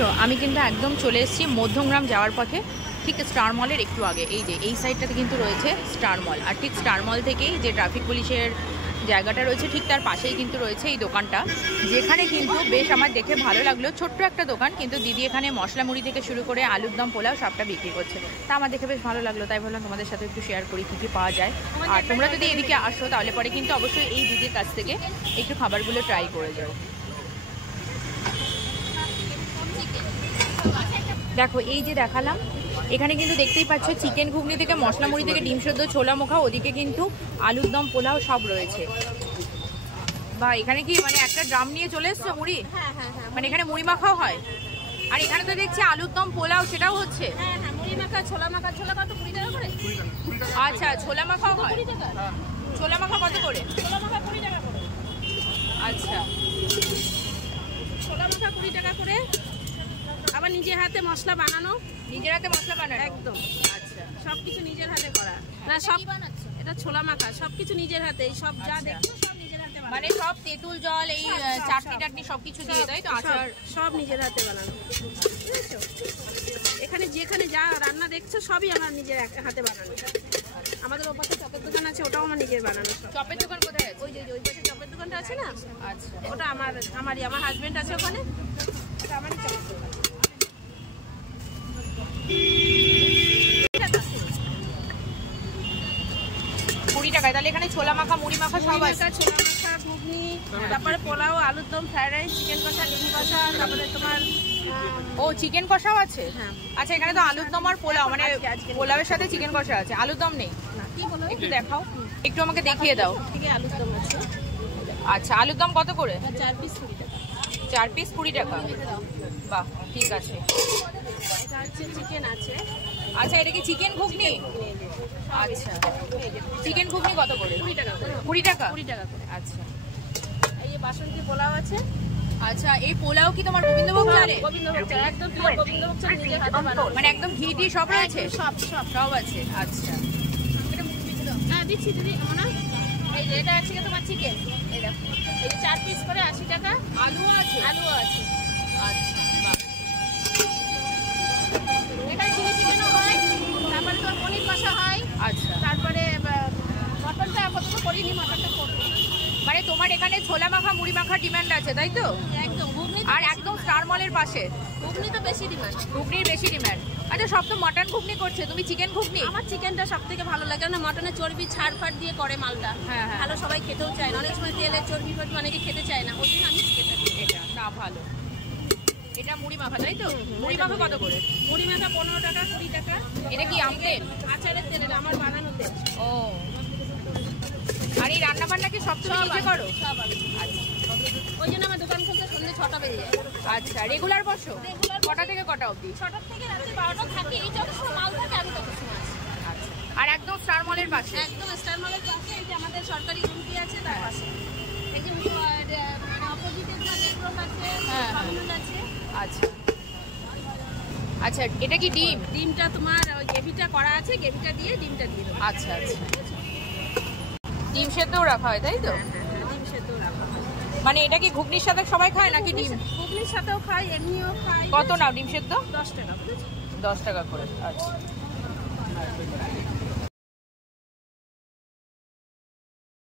তো আমি কিন্তু একদম চলে এসেছি মধ্যমগ্রাম যাওয়ার পথে, ঠিক স্টার মলের একটু আগে। এই যে এই সাইডটাতে কিন্তু রয়েছে স্টার মল, আর ঠিক স্টার মল থেকেই যে ট্রাফিক পুলিশের জায়গাটা রয়েছে ঠিক তার পাশেই কিন্তু রয়েছে এই দোকানটা, যেখানে কিন্তু বেশ আমার দেখে ভালো লাগলো। ছোট্ট একটা দোকান, কিন্তু দিদি এখানে মশলা মুড়ি থেকে শুরু করে আলুর দম, পোলাও সবটা বিক্রি করছে। তা আমার দেখে বেশ ভালো লাগলো, তাই ভাবলাম তোমাদের সাথে একটু শেয়ার করি কী কী পাওয়া যায়। আর তোমরা যদি এদিকে আসো তাহলে পরে কিন্তু অবশ্যই এই দিদির কাছ থেকে একটু খাবারগুলো ট্রাই করে যাও। দেখো এই যে দেখালাম, এখানে কিন্তু দেখতেই পাচ্ছ চিকেন ঘুগনি থেকে মশলা মুড়ি থেকে ডিম সেদ্ধ, ছোলা মোখা, ওদিকে কিন্তু আলুর দম, পোলাও সব রয়েছে। বা এখানে কি মানে একটা ড্রাম নিয়ে চলে এসছো মুড়ি? মানে এখানে মুড়ি মাখাও হয়, আর এখানে তো দেখছি আলুর দম, পোলাও সেটাও হচ্ছে। মুড়ি মাখা, ছোলা মাখা, ছোলা কত 20 টাকা করে। আচ্ছা, ছোলা মাখাও হয়। ছোলা মাখা কত করে? ছোলা মাখা 20 টাকা করে। আচ্ছা, ছোলা মাখা 20 টাকা করে। আবার নিজের হাতে মশলা বানানো। নিজের হাতে মশলা বানানো? একদম। আচ্ছা, সবকিছু নিজের হাতে করা। না সব বানাচ্ছো? এটা ছোলা মাখা, সবকিছু নিজের হাতে। এই সব যা দেখছো সব নিজের হাতে বানানো। মানে সব তেঁতুল জল, এই চাটনি টাটনি সবকিছু দিয়ে, তাই তো? আচার সব নিজের হাতে বানানো। বুঝেছো? এখানে যেখানে যা রান্না দেখছো সবই আমার নিজের হাতে বানানো। আমাদের ওপাশে চপের দোকান আছে, ওটাও আমার নিজের বানানো। চপের দোকান কোথায় আছে? ওই যে ওই পাশে চপের দোকানটা আছে না? আচ্ছা, ওটা আমারই। আমার হাজবেন্ড আছে ওখানে, ওটা আমারই চপের দোকান। 20 টাকায়। তাহলে এখানে ছোলা মাখা, মুড়ি মাখা সব আছে? ছোলা মাখা, ঘুগনি, তারপরে পোলাও, আলুর দম, ফ্রাইড রাইস, চিকেন কষা, ডিম কষা, তারপরে তোমার ও চিকেন কষাও আছে? হ্যাঁ। আচ্ছা, এখানে তো আলুর দম আর পোলাও, মানে পোলাওয়ের সাথে চিকেন কষা আছে, আলুর দম নেই? কি বলো, একটু দেখাও, একটু আমাকে দেখিয়ে দাও। থেকে আলুর দম আছে। আচ্ছা, আলুর দম কত করে? 4 পিস 20 টাকা। 4 পিস 20 টাকা। বাহ, ঠিক আছে। এটা হচ্ছে চিকেন আছে। আচ্ছা, এটা কি চিকেন ঘুগনি? আচ্ছা, চিকেন ঘুগনি কত করে? 20 টাকা করে। 20 টাকা? 20 টাকা করে। আচ্ছা, এই যে বাসন্তী পোলাও আছে। আচ্ছা, এই পোলাও কি তোমার গোবিন্দভোগ চালে? গোবিন্দভোগ চাল, একদম পিওর গোবিন্দভোগ চাল, নিজের হাতে বানানো। মানে একদম ঘি দিয়ে সব রয়েছে? সব আছে। আচ্ছা, হ্যাঁ দিচ্ছি দিদি। না এই যে এটা আছে তোমার চিকেন, এই দেখো, এই যে 4 পিস করে 80 টাকা। আলুও আছে? আলুও আছে। আচ্ছা, বাহ। এখানে চিলি চিকেনও হয়, তারপরে তোর পনির কষা হয়। আচ্ছা, তারপরে মটনটা আপাতত করিনি, মটনটা করবো। মানে তোমার এখানে ছোলা মাখা, মুড়ি মাখা ডিমান্ড আছে, তাই তো? একদম ঘুগনি, আর একদম স্টার মলের পাশে ঘুগনি তো বেশি ডিমান্ড। ঘুগনির বেশি ডিমান্ড। আচ্ছা, সব তো মটন ঘুগনি করছে, তুমি চিকেন ঘুগনি? আমার চিকেনটা সব থেকে ভালো লাগে, না মটনের চর্বি ছাড় ফাড় দিয়ে করে মালটা। হ্যাঁ, হ্যাঁ। ভালো, সবাই খেতেও চায় না, অনেক সময় তেলের চর্বি ফর্বি অনেকে খেতে চায় না, ওই জন্য আমি খেতে দিই। এটা না ভালো। এটা মুড়ি মাখা, তাই তো? মুড়ি মাখা কত করে? মুড়ি মাখা 15 টাকা 20 টাকা। এটা কি আম তেল? আচারের তেল, এটা আমার বানানো তেল। ও, আর এই রান্না বান্না কি সব তুমি নিজে করো? সব আমি। আচ্ছা, ওই জন্য আমার দোকান খুলতে সন্ধ্যে 6টা বেজে যায়। আচ্ছা, রেগুলার বসো? কটা থেকে কটা অবধি? 6টা থেকে রাত্রি 12টা থাকে। এই যত সময় মাল থাকে আমি তত সময় আসি। আচ্ছা, আর একদম স্টার মলের পাশে? একদম স্টার মলের পাশে, এই যে আমাদের সরকারি রুমটি আছে তার পাশে। এই যে মানে অপোজিটে তোমার নেটওয়ার্ক আছে, হ্যাঁ, কমিউন আছে। আচ্ছা, আচ্ছা, এটা কি ডিম? ডিমটা তোমার ওই গ্রেভিটা করা আছে, গ্রেভিটা দিয়ে ডিমটা দিয়ে দেবো। আচ্ছা, আচ্ছা, ডিম সেদ্ধও রাখা হয়, তাই তো? ডিম সেদ্ধ রাখা হয়। মানে এটা কি ঘুগনির সাথে সবাই খায় নাকি ডিম? ঘুগনির সাথেও খাই, এমনিও খাই। কত নাও ডিম সেদ্ধ? 10 টাকা। 10 টাকা করে। আচ্ছা,